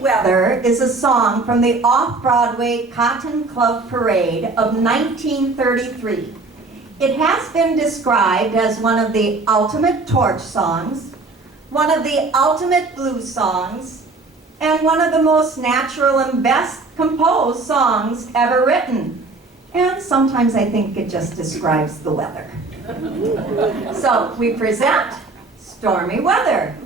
Weather is a song from the off-Broadway Cotton Club Parade of 1933. It has been described as one of the ultimate torch songs, one of the ultimate blues songs, and one of the most natural and best composed songs ever written. And sometimes I think it just describes the weather. So we present Stormy Weather.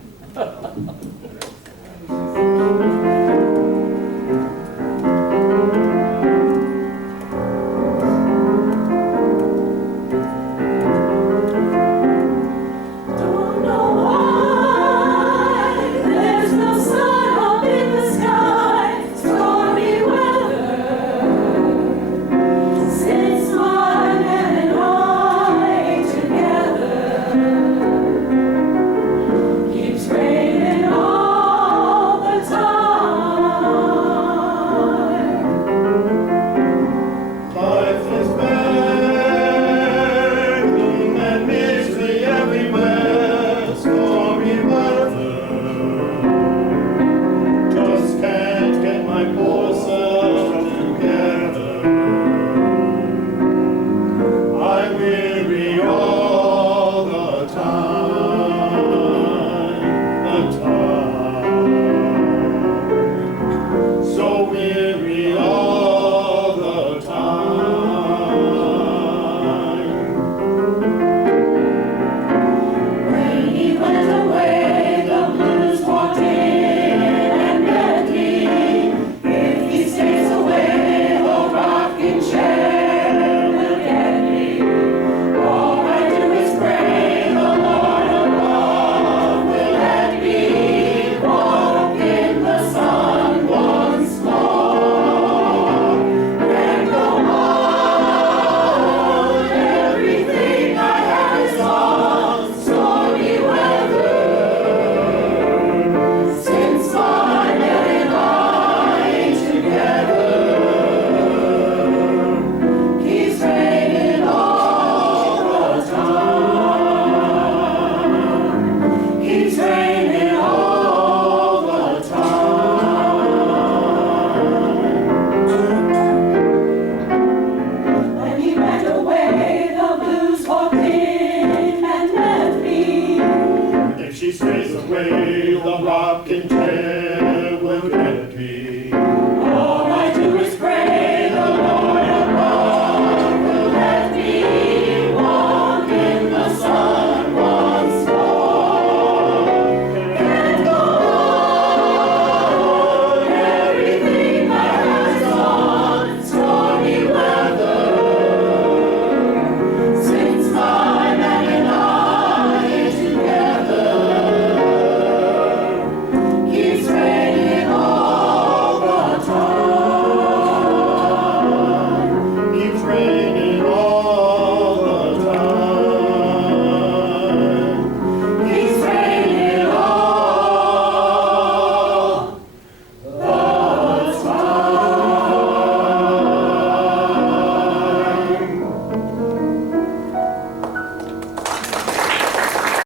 She stays away, the rocking chair will get